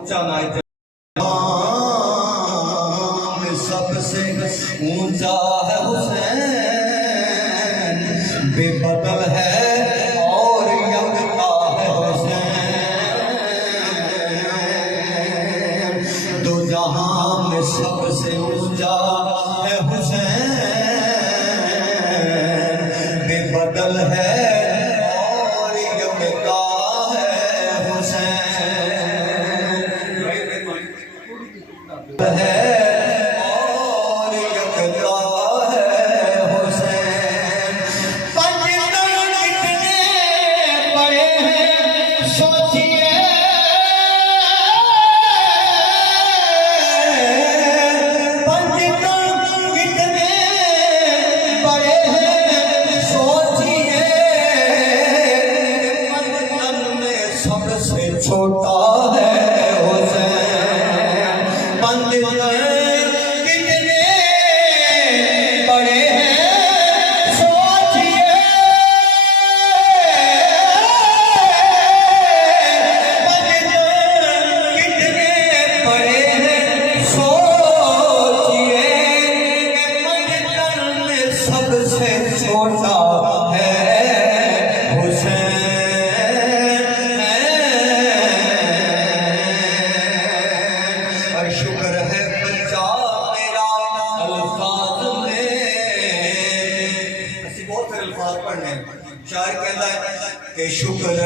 ऊंचा नायत सबसे ऊंचा है हुसैन, बेबदल है और यकता है हुसैन। दो जहां में सबसे ऊंचा है हुसैन, बेबदल है और यकता है हुसैन है। सबसे छोटा है हुसैन, मंदिर कितने बड़े हैं सोचिए, मंदिर कितने बड़े हैं सोचिए, मंदिर में सबसे छोटा है हुसैन। शुक्र है बच्चा मेरा अल्फाज में, ऐसे बहुत सारे अल्फाज पढ़ने। शायर कहता है कि शुक्र